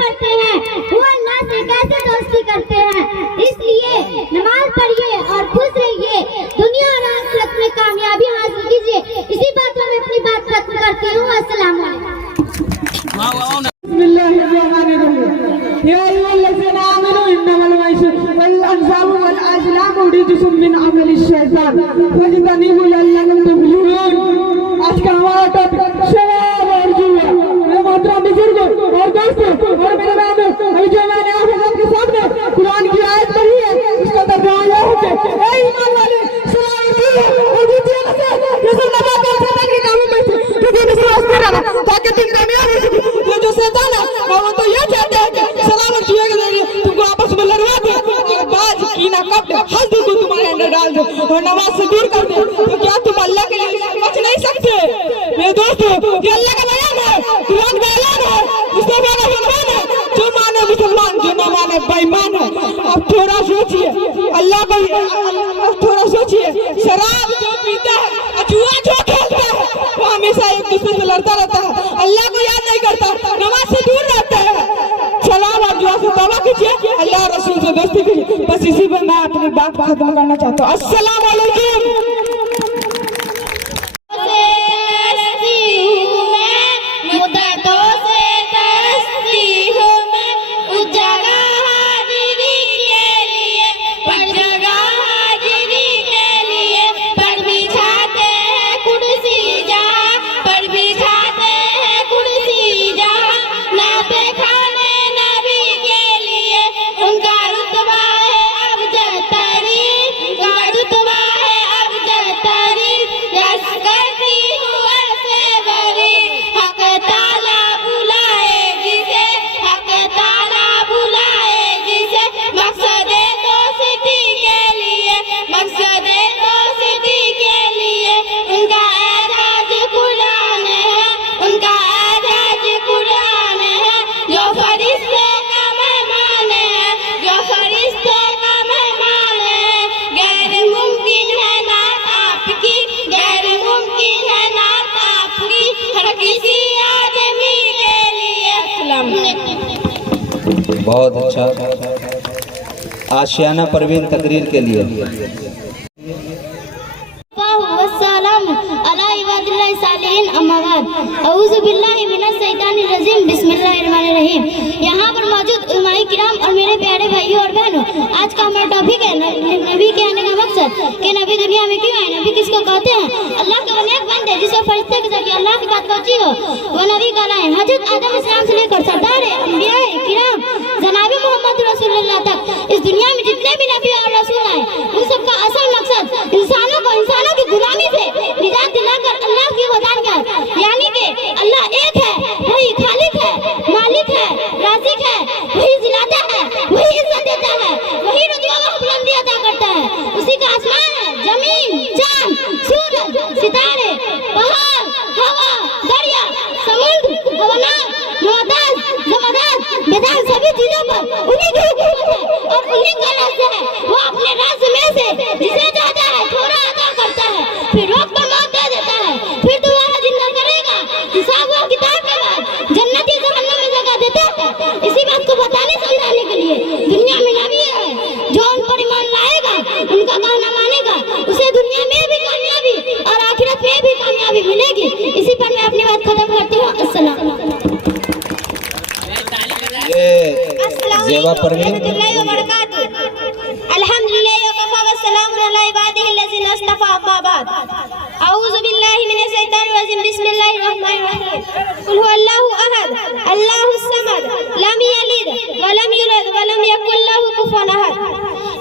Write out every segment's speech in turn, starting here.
पढ़ते हैं वो अल्लाह से कैसे दोस्ती करते हैं। इसलिए नमाज पढ़िए और खुश रहिए, दुनिया और आखिरत में कामयाबी हासिल कीजिए। इसी बात में मैं अपनी बात खत्म करती हूँ। अस्सलाम वालेकुम। या अय्युहल्लज़ीना आमनू इन्नमल मैसूर वल अंसाबु वल अज़लामु रिजसुम मिन अमलि शैतान फजतनिबू लअल्लकुम तुफ्लिहून। आज का हमारा टॉपिक शराब और जुआ। मेरे मोहतरम बुजुर्गों और दोस्तों और मेरे बहनों, अभी जो मैंने आप लोगों के सामने कुरान की आयत पढ़ी है उसका तर्जुमा यह है कि ऐ ईमान वाले, शराब और जुआ से जैसे नमाज और शैतान के कामों में से किसी भी से बचते रहना ताकि तुम कामयाब हो सको। ये जो शैतान है वो तो ये चाहता है कि शराब और जुए के जरिए तुमको आपस में लड़वा दे और बाज कीना कपट हल्दी को तुम्हारे अंदर डाल दे और नमाज से दूर कर दे। तो क्या तुम अल्लाह के लिए बच नहीं सकते? मेरे दोस्तों, ये अल्लाह का बयान है, कुरान का ऐलान है, मुस्तफा का फरमान है। जो माने मुसलमान, जो न माने बेईमान है। अब थोड़ा सोचिए, अल्लाह को अब थोड़ा सोचिए, शराब जो पीता है, जुआ जो खेलता है, वो हमेशा एक दूसरे से लड़ता रहता है, अल्लाह को याद नहीं करता, नमाज से दूर रहता है। शराब और जुआ से तौबा कीजिए, अल्लाह रसूल से दोस्ती कीजिए। बस इसी पर मैं अपनी बात खत्म करना चाहता हूँ। अस्सलाम वालेकुम। बहुत अच्छा। आशियाना परवीन तकरीर के लिए। यहाँ पर मौजूद उलमाए किराम और मेरे प्यारे भाइयों और बहनों, आज का हमारा टॉपिक है नबी के आने का मकसद कि नबी दुनिया में क्यों आए। नबी किसको कहते हैं? अल्लाह के नेक बंदे जिसको फरिश्ते के जरिए अल्लाह की बात पहुंची हो वो नबी कहलाए। हजरत आदम इस्लाम से लेकर सरदार अंबिया किराम जनाबी मोहम्मद रसूलुल्लाह तक इस दुनिया में जितने भी नबी और रसूल आए उन सबका असल मकसद इंसानों की गुलामी से निजात दिलाकर अल्लाह की वदानियत, यानी कि अल्लाह एक है, वही खालिक है, मालिक है, राज़िक है, वही जिलाता है, वही इज्जत देता है, वही रुतबा व बुलंदी अता करता है। उसी का आसमान है, जमीन, चांद, सूरज, सितारे, पहाड़, हवा, दरिया, समुद्र, हवानार, जमादार, मैदान, सभी चीजों पर उन्हीं की हुकूमत है और उन्हीं का राज है। वो अपने राज में से जिसे चाहता है थोड़ा अदा करता है, फिर रोक पर मौत दे देता है, फिर दोबारा जिंदा करेगा, हिसाब और किताब के बाद जन्नत या जहन्नम में जगह देता है। इसी बात को बताने समझाने के लिए दुनिया में नबी है, जो उन पर ईमान लाएगा, उनका कहना मानेगा, उसे दुनिया में भी कामयाबी और आखिरत में भी कामयाबी मिलेगी। इसी पर मैं अपनी बात खत्म करती हूँ। अस्सलाम। ज़ेबा परवीन। अल्हम्दुलिल्लाह व कफ़ा व सलामुन अला इबादिही लज़ीना इस्तफ़ा अम्मा बाद। अऊज़ु बिल्लाहि मिनश शैतानिर रजीम। बिस्मिल्लाहिर रहमानिर रहीम। कुल हुवल्लाहु अहद अल्लाहुस समद लम यलिद व लम यूलद व लम यकुल लहू कुफुवन अहद।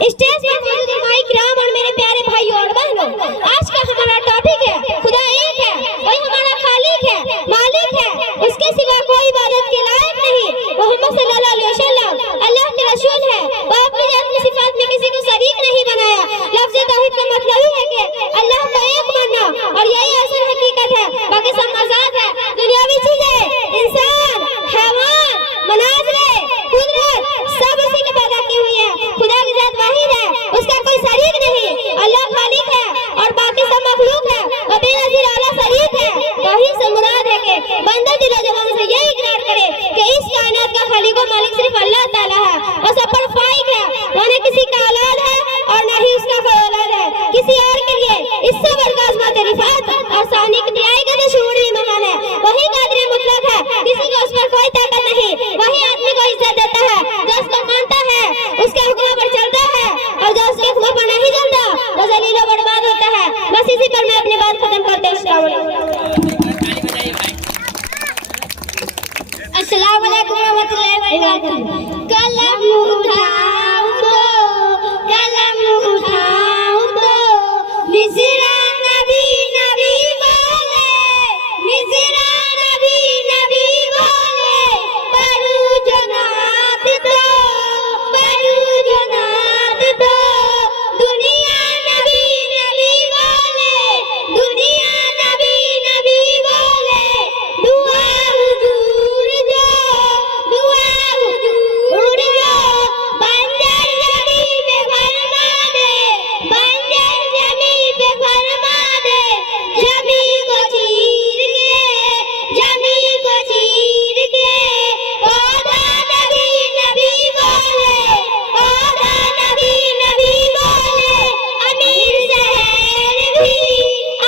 स्टेज पर मौजूद उलमाए किराम और मेरे प्यारे भाइयों और बहनों, आज का हमारा टॉपिक है खुदा एक है, वही हमारा खालिक है, मालिक है, उसके सिवा कोई इबादत के लायक नहीं। मोहम्मद सल्लल्लाहु अलैहि वसल्लम अल्लाह के रसूल है, वह अपनी जात की सिफात में किसी को शरीक नहीं बनाया। लफ्ज़ तौहीद का मतलब ही है कि अल्लाह को एक मानना और यही असल हकीकत है। बाकी सब मजाक है, दुनियावी चीजें, इंसान, हैवान, मनाज़रे, कुदरत सब उसी ने पैदा की हुई है। खुदा की जात वाहिद है, उसका कोई शरीक नहीं। अल्लाह खालिक है और बाकी सब मखलूक है, वह बेनज़ीर आला शरीक है। तौहीद से मुराद है कि बंदा दिलो जबान से यही इकरार करे कि इस कायनात का मालिक सिर्फ अल्लाह ताला है। वो सब पर फाइक है, वो न किसी का औलाद है और न ही उसका कोई औलाद है किसी और के लिए। इससे बढ़कर अज़मत रिफ़ात और सानी की दियाई का जो शूर भी महान है, वही कादिर मुतलक है, किसी को उस पर कोई ताकत नहीं। वही आदमी को इज्जत देता है जो उसको मानता है, उसके हुक्म पर चलता है, और जो उसके हुक्म पर नहीं चलता वो ज़लील और बर्बाद होता है। बस इसी पर मैं अपनी बात खत्म करते हूँ। अस्सलाम वालेकुम रहमतुल्लाहि व बरकातहू। कलम उठाओ तो मिस्रा नबी नबी बोले, मिस्रा नबी नबी बोले, बरू जनात दो दुनिया नबी नबी बोले, दुनिया नबी नबी बोले, दुआ हुजूर जो बंजर जमी पे फरमा दे, बंजर जमी पे फरमा दे, जमी को चीर के पौधा नबी नबी बोले, पौधा नबी नबी बोले, अमीर शहर भी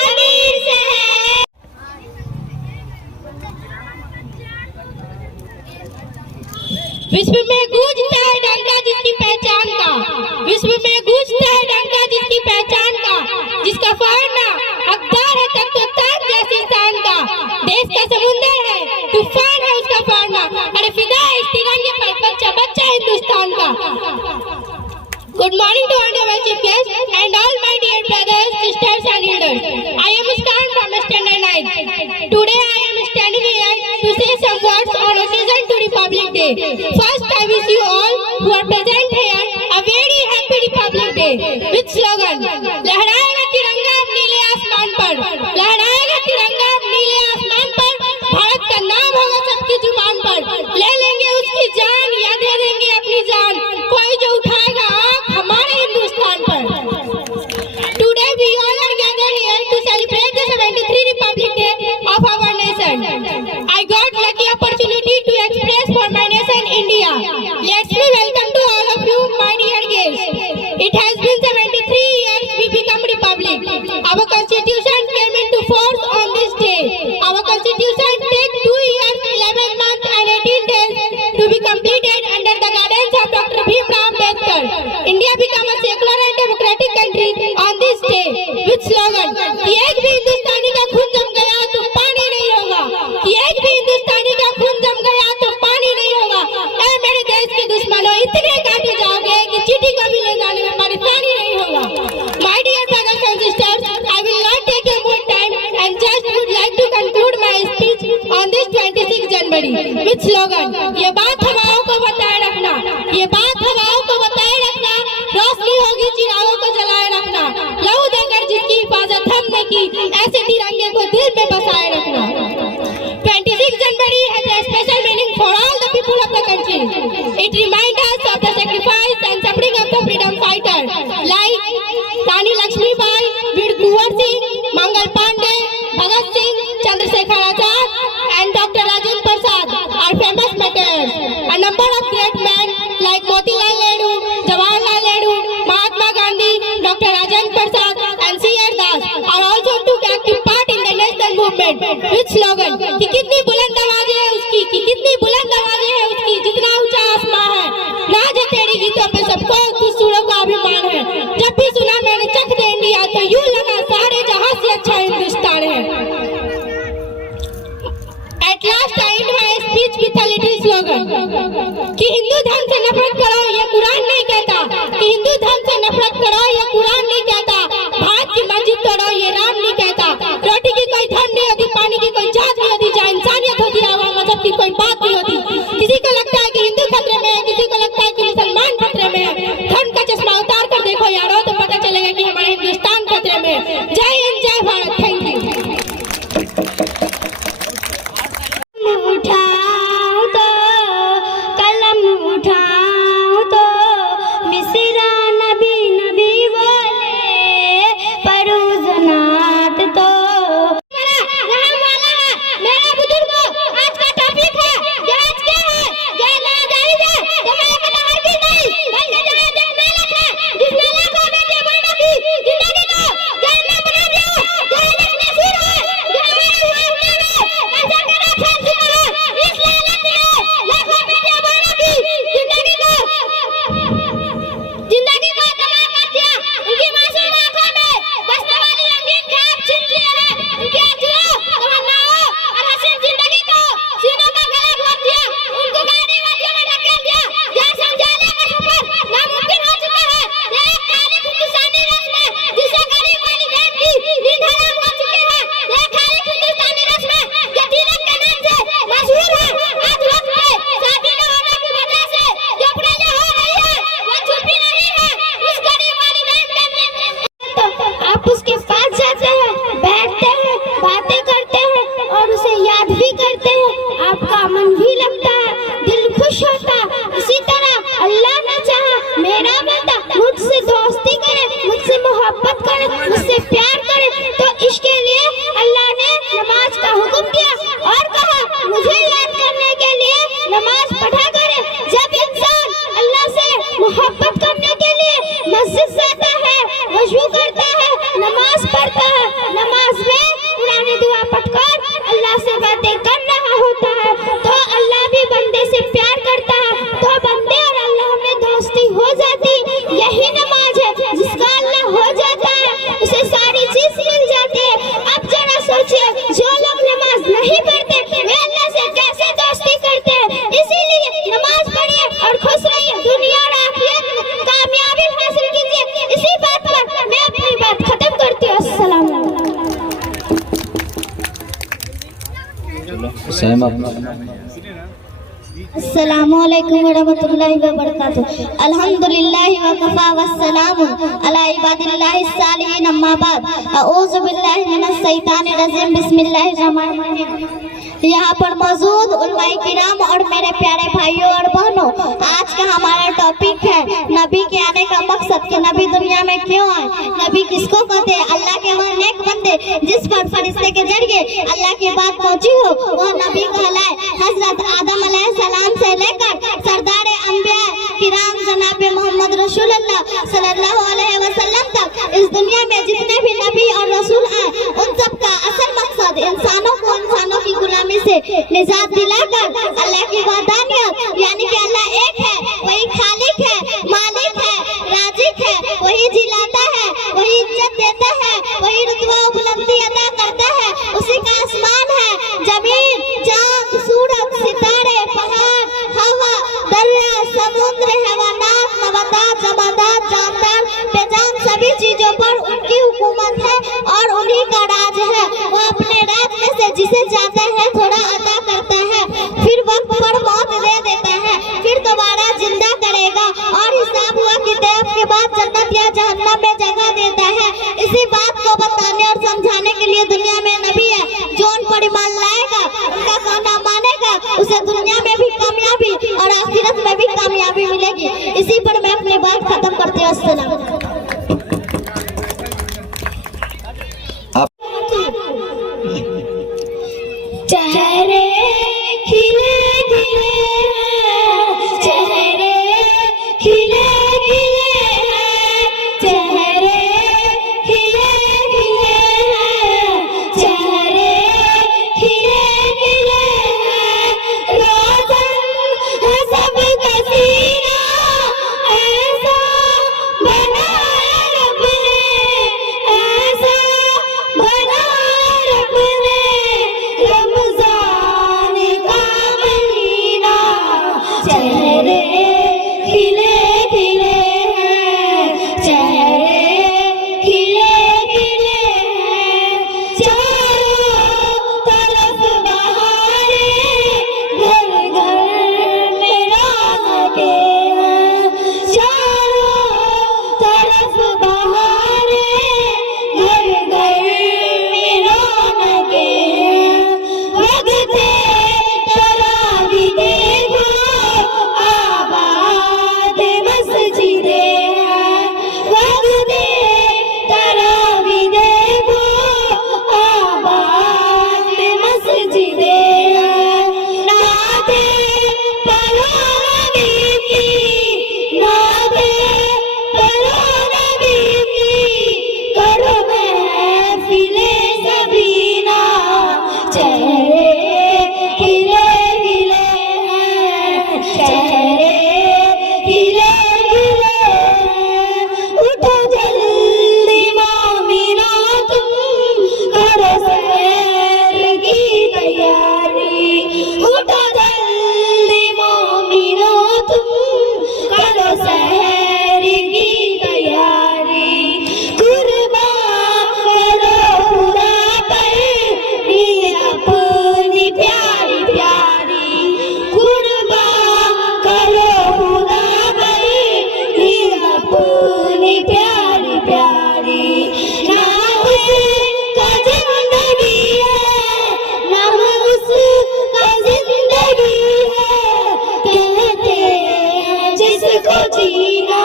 अमीर शहर। विश्व में गूंजता है डंका जिसकी पहचान का, विश्व में गूंजता है डंका जिसकी पहचान का, जिसका फाड़ना हकदार है तख्त-ओ-ताज जैसी शान का। देश का समुंदर है, तूफान है उसका फाड़ना, अरे फिदा है इस तिरंगे पर बच्चा बच्चा हिंदुस्तान का। Good morning to all our chief guests and all my dear brothers, sisters and elders. I am Muskan from Standard 9. Today I am standing here to say some words on occasion to Republic Day. First, I wish you all who are present here a very happy Republic Day with slogan, लहराएगा तिरंगा अब नीले आसमान पर, लहराएगा तिरंगा अब नीले आसमान पर, भारत का नाम होगा सबकी जुबान पर, ले लेंगे उसकी जान या दे देंगे अपनी जान, कोई जो उठाएगा आँख हमारे हिंदुस्तान पर। Today we all are gathered here to celebrate the 73rd Republic Day of our nation. I got lucky opportunity to express for my nation India. Let's me welcome to all of you, my dear guests. It has been 73 years we become republic. Our constitution came into force on this day. Our constitution takes 2 years, 11 months and 18 days to be completed under the guidance of Dr. Bhimrao Ambedkar. India became a secular and democratic country on this day with slogan, कि एक भी हिंदुस्तानी का खून जम गया तो पानी नहीं होगा, कि एक भी हिंदुस्तानी का खून जम गया तो पानी नहीं होगा। ऐ मेरे देश के दुश्मनों, इतने काटे जाओगे कि चिट्ठी को भी ले जाने में परेशानी नहीं होगा। My dear brothers and sisters, I will not take your more time and just would like to conclude my speech on this 26 January with slogan, ये बात हवाओं को बताए रखना, ये बात हवाओं को बताए रखना, रोशनी होगी चिरागों को जलाए रखना, लहू देकर जिसकी हिफाजत हमने की, ऐसे तिरंगे को दिल में बसाए रखना। 26 January has a special meaning for all the people of the country. It reminds us of the sacrifice and suffering of the freedom fighters like Rani Lakshmibai, Veer Kunwar Singh, Mangal Pandey, Bhagat Singh, Chandrasekhar Azad and Dr. Rajendra Prasad are famous martyrs. A number of great men like Motilal Nehru, Jawaharlal Nehru, Mahatma Gandhi, Dr. Rajendra Prasad and C.R. Das are also took active part in the national movement with slogan, कि कितनी बुलंद आवाज़ है उसकी, कि कितनी बुलंद आवाज़ है उसकी, जितना ऊंचा आसमान है, नाज है तेरी गीतों पे सबको कुछ सुरों का अभिमान है। जब भी सुना मैंने चक दे इंडिया तो यूं लगा सारे जहां से अच्छा हिंदुस्तान है। At last I end my speech with a little slogan, कि हिंदू धर्म से नफरत करो ये कुरान नहीं कहता, कि हिंदू धर्म से नफरत करो ये कुरान नहीं कहता, भारत की मस्जिद तोड़ो ये राम नहीं कहता, रोटी की कोई धन नहीं होती, पानी की कोई जात नहीं होती, छोड़ता। इसी तरह अल्लाह ने चाहा मेरा बंदा मुझसे दोस्ती करे, मुझसे मोहब्बत करे, मुझसे प्यार करे, तो इसके लिए अल्लाह ने नमाज का हुक्म दिया और कहा मुझे याद करने के लिए नमाज पढ़ा करे। जब इंसान अल्लाह से मोहब्बत करने के लिए मस्जिद जाता है, वजू करता है, नमाज पढ़ता है, नमाज में कुरानी दुआ पढ़कर अल्लाह से बातें कर रहा होता है, तो अल्लाह भी बंदे से प्यार करता है, तो बंदे और अल्लाह में दोस्ती हो जाती। यही नमाज है, जिसका अल्लाह हो जाता है उसे सारी चीज मिल जाती है। अब जरा सोचिए, जो लोग नमाज नहीं पढ़ते वे अल्लाह से कैसे दोस्ती करते हैं। इसीलिए नमाज पढ़िए और खुश रहिए, दुनिया और आखिरत में कामयाबी हासिल कीजिए। इसी बात पर मैं अपनी बात खत्म करती हूँ। अस्सलाम अस्सलामुअलैकुम वरहमतुल्लाहि वबरकातुहू। अल्हम्दुलिल्लाहि व कफा वस्सलामु अला इबादिल्लाहि सालिहीन, अम्मा बाद। अऊज़ु बिल्लाहि मिनश शैतानिर रजीम, बिस्मिल्लाहिर रहमानिर रहीम। यहाँ पर मौजूद उलमाए किराम और मेरे प्यारे भाइयों और बहनों, आज का हमारा टॉपिक है नबी के आने का मकसद, कि नबी दुनिया में क्यों आए, नबी किसको कहते हैं। अल्लाह के वह नेक बंदे जिस पर फरिश्ते के जरिए अल्लाह की बात पहुंची हो वह नबी कहलाए। हजरत आदम अलैहिस्सलाम से लेकर सरदार अंबिया किराम जनाब मोहम्मद रसूलुल्लाह सल्लल्लाहु अलैहि वसल्लम तक इस दुनिया में जितने भी नबी और रसूल आए उन सब का असल मकसद इंसानों को इंसानों की गुलामी से निजात दिलाकर अल्लाह की वहदानियत, यानी कि अल्लाह एक है, वही खालिक है, मालिक है, राजिक है, वही जिलाता है, वही इज्जत देता है, वही रुतबा बुलंदी अदा करता है, उसी का आसमान है, जमीन, चांद, सूरज, सितारे, पहाड़, हवा, दरिया, समुद्र, हैवानात, नबातात, जमादात, जानदार, बेजान सभी चीजों पर उनकी हुकूमत है और उन्हीं का राज है। वो अपने राज में से जिसे चाहता है थोड़ा अदा करता है, फिर वक्त पर मौत दे देता है, फिर दोबारा जिंदा करेगा और हिसाब हुआ किताब के बाद जन्नत या जहन्नम में जगह देता है। इसी बात को बताने और समझाने के लिए दुनिया में नबी है, जो उन पर ईमान लाएगा, उनका कहना मानेगा, उसे दुनिया में भी कामयाबी और आखिरत में भी कामयाबी मिलेगी। इसी पर मैं अपनी बात खत्म करती हूँ। अस्सलाम। चेहरे खिले खिले हैं, चेहरे खिले खिले हैं, चेहरे खिले खिले हैं, चेहरे खिले खिले हैं, रोशन है सबका सीना, ऐसा बनाया रब ने, ऐसा बनाया रब ने, रमजान का महीना। चेहरे खिले खिले हैं, चेहरे खिले खिले हैं, चारों तरफ बहारे, घर घर में रौनके हैं, चारों तरफ बहारे, घर घर में रौनके हैं। वगते तरावी देखो आबाद मस्जिदे हैं, वगते तरावी देखो आबाद मस्जिदे हैं। नाते पढ़ो नबी की, नाते पढ़ो नबी की, करो महफिले सबीना। चेहरे खिले खिले हैं, चेहरे खिले खिले हैं, उठो जल्दी मोमिनो तुम, करो सैर की तैयारी, उठो जल्दी मोमिनो तुम, किसको जीना।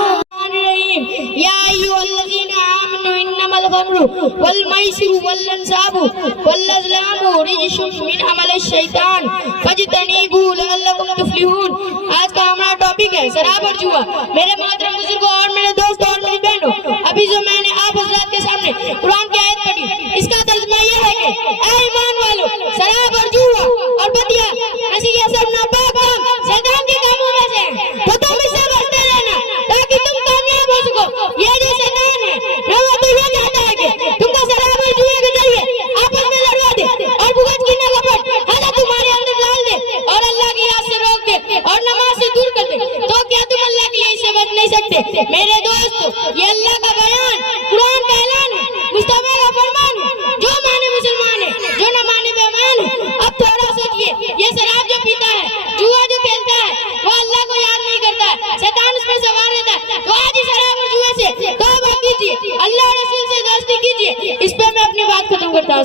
या अय्युहल्लज़ीना आमनू इन्नमल ख़म्रु वल मैसिरु वल अंसाबु वल अज़लामु रिज्सुम मिन अमलिश शैतान फज्तनीबू लअल्लकुम तुफ्लिहून। आज का हमारा टॉपिक है शराब और जुआ। मेरे मोहतरम बुजुर्गों और मेरे दोस्तों और मेरी बहनों, अभी जो मैंने आप हज़रात के सामने कुरान की आयत पढ़ी, इसका तर्जुमा यह है कि ऐ ईमान वालों, शराब और जुआ और बदिया ऐसी ये सब नापाक काम शैतान के कामों में से हैं, तो तुम इससे बचते रहना ताकि तुम कामयाब हो सको। ये जो शैतान है ना, वो तो ये चाहता है कि तुमको शराब और जुए के जरिए आपस में लड़वा दे और भुगत की नगपट हदा तुम्हारे अंदर डाल दे और अल्लाह की राह से रोक दे और नमाज से दूर कर दे। तो क्या तुम अल्लाह के लिए इससे बच नहीं सकते? मेरे दोस्त, ये अल्लाह का बयान, कुरान का ऐलान है, मुस्तफा का फरमान है। जो माने मुसलमान है, जो न माने बेईमान है। अब थोड़ा सोचिए, ये शराब जो पीता है, जुआ जो खेलता है, वो अल्लाह को याद नहीं करता है, शैतान उसमें सवार रहता है। तो आज ही शराब और जुए से तौबा कीजिए, अल्लाह और रसूल से दोस्ती कीजिए। इस पे मैं अपनी बात खत्म करता हूँ।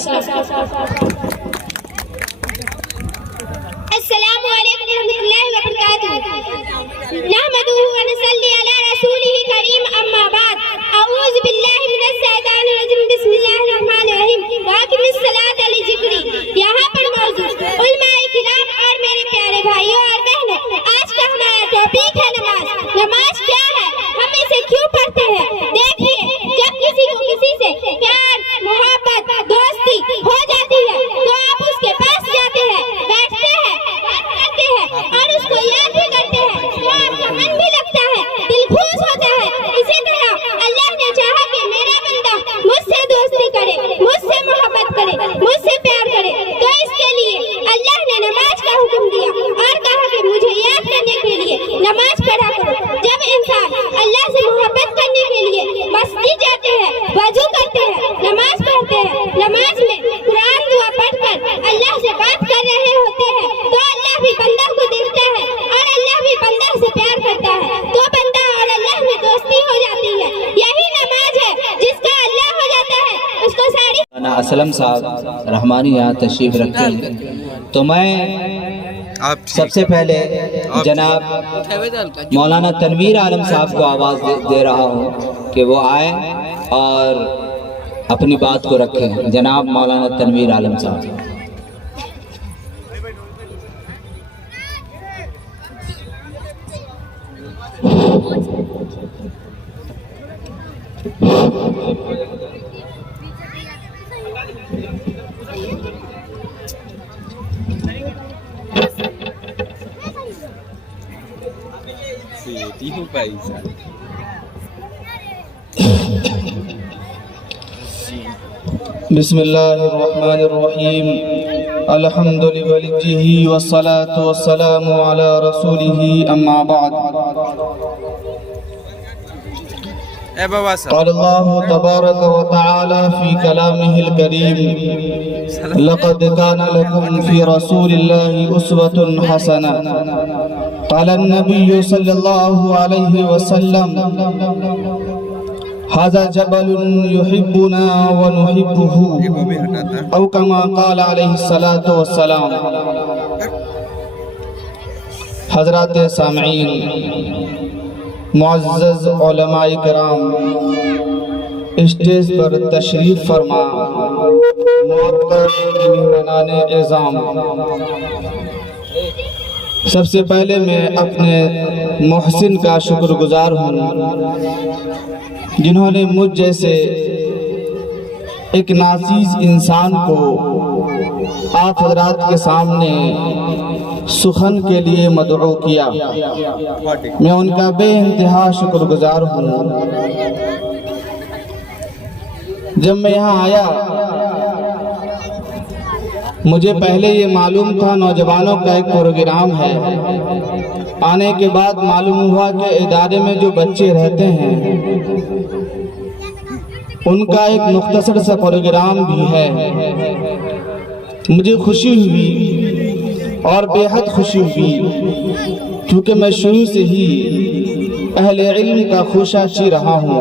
अस्सलामु अलैकुम रहमतुल्लाहि व बरकातुहू। नहमदुहु व नसल्ली अला रसूलिही करीम, अम्मा बाद। अऊज़ु बिल्लाहि मिनश शैतानिर रजीम, बिस्मिल्लाहिर रहमानिर रहीम। वाक़िमिस सलात लिज़िक्री। यहाँ पर मौजूद उलमाए किराम और मेरे प्यारे भाइयों और बहनों, आज का हमारा टॉपिक है नमाज। नमाज क्या है, हम इसे क्यों पढ़ते हैं? देखिए, जब किसी को किसी से प्यार, मोहब्बत, दोस्ती हो जाती है तो आप उसके पास जाते हैं, बैठते हैं, बात करते हैं और उसको याद भी करते हैं, तो आपका मन भी लगता है, दिल खुश होता है। इसी तरह अल्लाह ने चाहा कि मेरा बंदा मुझसे दोस्ती करे, मुझसे मोहब्बत करे, मुझसे प्यार करे, तो इसके लिए अल्लाह ने नमाज का हुक्म दिया और कहा कि मुझे याद करने के लिए नमाज पढ़ा करो। जब इंसान अल्लाह से मोहब्बत करने के लिए मस्जिद जाते हैं, वजू करते हैं, नमाज पढ़ते हैं, नमाज में कुरान दुआ पढ़कर अल्लाह से बात कर रहे होते हैं, तो अल्लाह भी बंदा को देखता है और अल्लाह भी बंदा से प्यार करता है, तो बंदा और अल्लाह में दोस्ती हो जाती है। यही नमाज है जिसका अल्लाह हो जाता है, उसको सारी। असलम साहब रहमानी यहाँ तशरीफ रखते हैं, तो मैं सबसे पहले जनाब मौलाना तनवीर आलम साहब को आवाज़ दे रहा हूँ कि वो आए और अपनी बात को रखें। जनाब मौलाना तनवीर आलम साहब। बिस्मिल्लाहिर्रहमानिर्रहीम। अल्हम्दुलिल्लाहि वस्सलातु वस्सलामु अला रसूलिही, अम्मा बाद। क़ाल अल्लाहु तबारक व तआला फ़ी कलामिहिल करीम, लक़द कान लकुम फ़ी रसूलिल्लाहि उस्वतुन हसना। क़ाल अन्नबिय्यु सल्लल्लाहु अलैहि वसल्लम, हाज़ा जबलुन युहिब्बुना व नुहिब्बुहु, औ कमा क़ाल अलैहिस्सलातु वस्सलाम। हज़रात सामईन, मुअज़्ज़ज़ उलमाए किराम, स्टेज पर तशरीफ़ फरमा, मुअक्कर मेहमानाने इज़ाम, सबसे पहले मैं अपने मोहसिन का शुक्रगुजार हूँ जिन्होंने मुझ जैसे एक नाचीज़ इंसान को आप हज़रात के सामने सुखन के लिए मदऊ किया। मैं उनका बेइंतहा शुक्रगुजार हूँ। जब मैं यहाँ आया, मुझे पहले ये मालूम था नौजवानों का एक प्रोग्राम है। आने के बाद मालूम हुआ कि इदारे में जो बच्चे रहते हैं उनका एक मुख्तसर सा प्रोग्राम भी है। मुझे खुशी हुई और बेहद खुशी हुई, क्योंकि मैं शुरू से ही अहले इल्म का खुशाची रहा हूँ।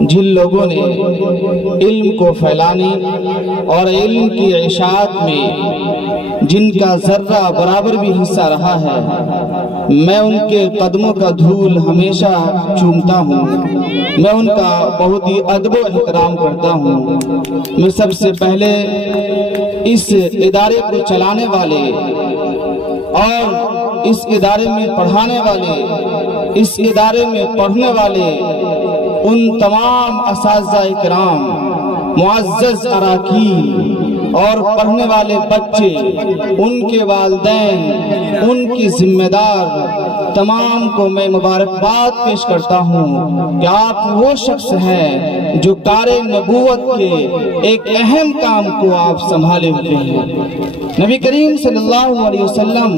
जिन लोगों ने इल्म को फैलाने और इल्म की इशाअत में जिनका ज़र्रा बराबर भी हिस्सा रहा है, मैं उनके कदमों का धूल हमेशा चूमता हूँ। मैं उनका बहुत ही अदब व एहतराम करता हूँ। मैं सबसे पहले इस इदारे को चलाने वाले और इस इदारे में पढ़ाने वाले, इस इदारे में पढ़ने वाले उन तमाम असातिज़ा इकराम, मुअज़्ज़ज़ अराकीन और पढ़ने वाले बच्चे, उनके वालिदैन, उनके जिम्मेदार तमाम को मैं मुबारकबाद पेश करता हूँ कि आप वो शख्स हैं जो कारे नबूवत के एक अहम काम को आप संभाले हुए हैं। नबी करीम सल्लल्लाहु अलैहि वसल्लम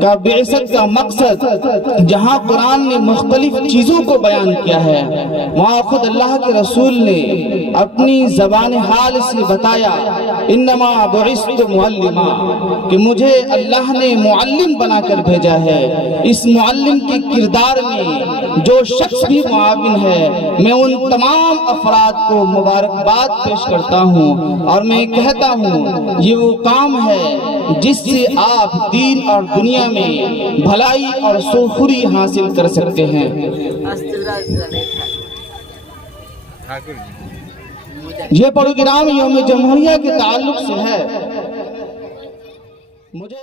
का बिअसत का मकसद, जहाँ कुरान ने मुख्तलिफ चीज़ों को बयान किया है, वहाँ खुद अल्लाह के रसूल ने अपनी ज़बान हाल से बताया, इन्नमा बुइस्तु मुअल्लिमा, कि मुझे अल्लाह ने मुअल्लिम बनाकर भेजा है। इस मुअल्लिम के किरदार में जो शख्स भी मुआविन है, मैं उन तमाम अफराद को मुबारकबाद पेश करता हूँ और मैं कहता हूँ ये वो काम है जिससे आप दीन और दुनिया में भलाई और सुखुरी हासिल कर सकते हैं। ये प्रोग्राम यौम जमहूरिया के ताल्लुक से है। मुझे